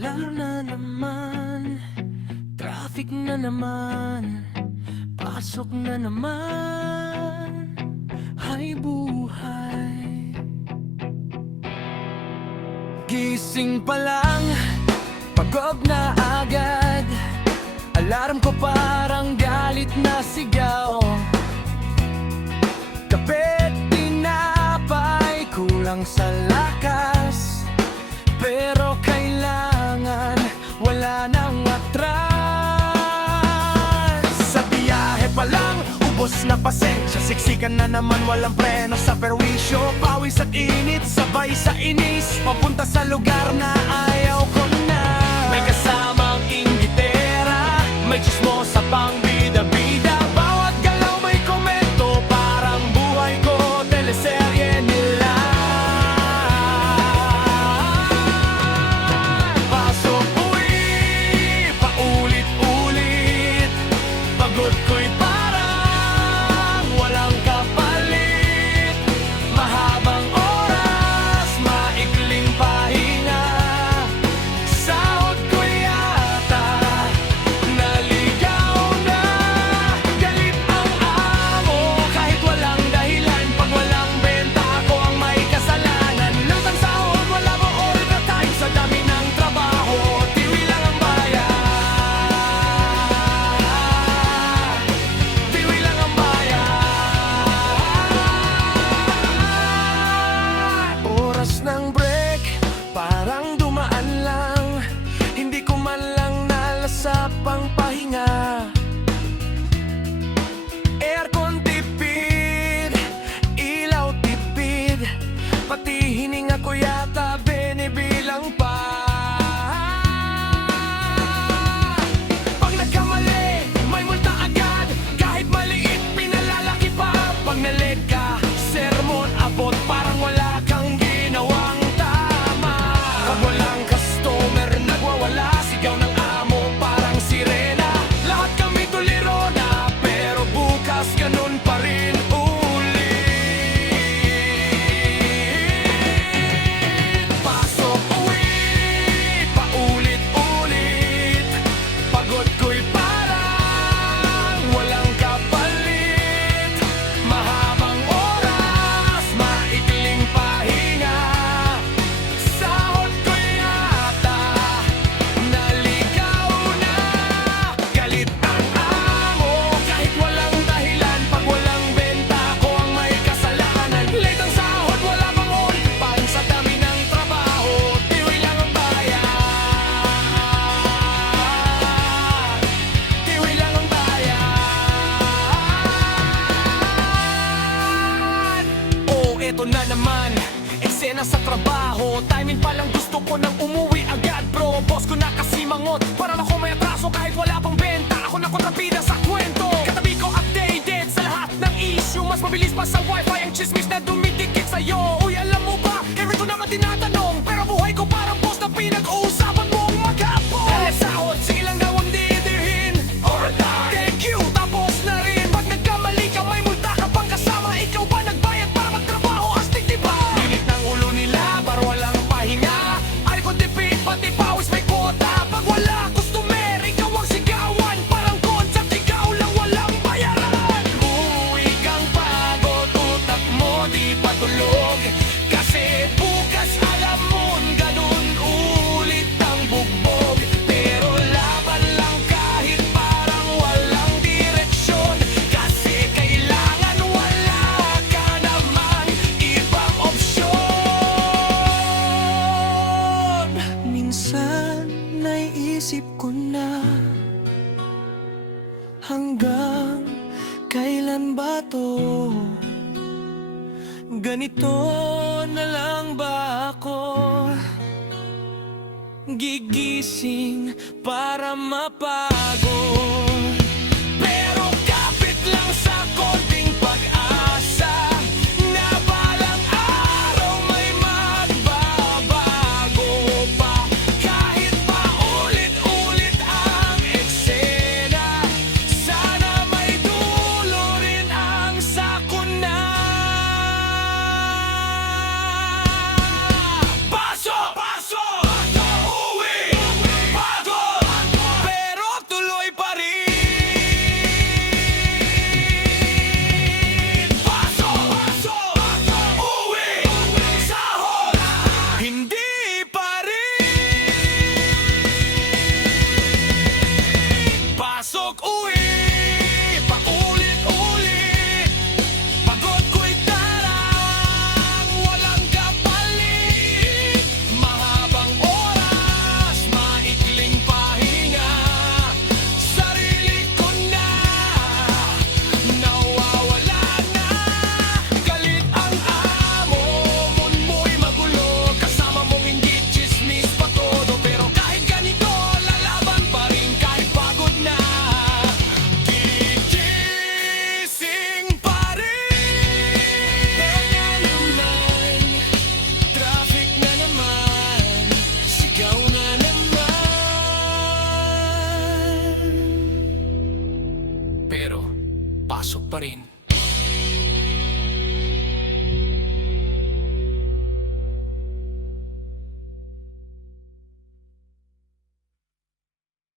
Wala na naman, traffic na naman, pasok na naman, hay buhay. Gising pa lang, pagod na agad, alarm ko parang galit na sigaw. Kape't tinapay, kulang sa lakas, pero kailangan wala nang atras. Sa biyahe pa lang, ubos na pasensya, siksikan na naman walang preno sa perwisyo. Pawis at init, sabay sa inis, papunta sa lugar na ayaw ko na. May kasamang inggitera, may chismosa pang bida-bida. Bawat galaw may komento, parang buhay ko teleserye nila. Pasok uwi, paulit-ulit, pagod ko'y parang walang kapalit. Mahabang oras, maikling pahinga, sahod ko yata naligaw na. Galit ang amo kahit walang dahilan, pag walang benta ako ang may kasalanan. Lahat ang sahod, wala mo overtime, sa dami ng trabaho, tiwi lang ang bayan. Tiwi lang ang bayan. Oras ng break, parang dumaan lang, hindi ko man lang nalasap ang pahinga. Aircon tipid, ilaw tipid, pati hininga ko yata binibilang pa. Pag nagkamali, may multa agad, kahit maliit pinalalaki pa. Pag na-late ka, sermon abot, parang wala kang ginawang tama. Pag walang customer, nagwawala, sigaw ng amo parang sirena. Lahat kami tuliro na, pero bukas ganun pa rin ulit. Pasok uwi, paulit-ulit, pagod ko'y parang walang kapalit. Mahabang oras, maikling pahinga, sahod ko yata naligaw na. Galit ang amo kahit walang dahilan, pag walang benta ako ang may kasalanan. Late ang sahod, wala pang on-time, sa dami ng trabaho, tiwi lang ang bayan. Tiwi lang ang bayan. Oh, eto na naman, eksena sa trabaho. Timing pa lang gusto ko nang umuwi agad, bro. Boss ko na kasi mangot, para ako may atraso kahit wala pang benta. Ako na kontrabida sa kwento, katabi ko updated sa lahat ng issue. Mas mabilis pa sa wifi ang chismis na dumidikit sa'yo. Uy, alam mo ba, ganito naman tinatanong, pero buhay ko parang boss na pinag-uusapan mong maghapon. Dahil sahod, sige lang daw ang didirhin. Overtime, thank you, tapos na rin. Pag nagkamali ka, may multa ka pang kasama. Ikaw ba nagbayad para magtrabaho? Astig, diba? Init ng ulo nila, para walang pahinga. Ay ko tipid, pati pawis may kota. Pag wala customer, ikaw ang sigawan, parang concept, ikaw lang walang bayaran. Uwi kang pagod, utak mo di patulog, kasi bukas alam mo ganun ulit ang bugbog. Pero laban lang kahit parang walang direksyon, kasi kailangan wala ka namang ibang opsyon. Minsan naiisip ko na, hanggang kailan ba to? Ganito na lang ba ako gigising para mapagod? Pero kapit lang sa konting pag-asa, na balang araw may magbabago pa. Kahit pa ulit-ulit ang eksena, sana may dulo rin ang sakuna. Pasok! Pasok! Uwi! pasok pa rin.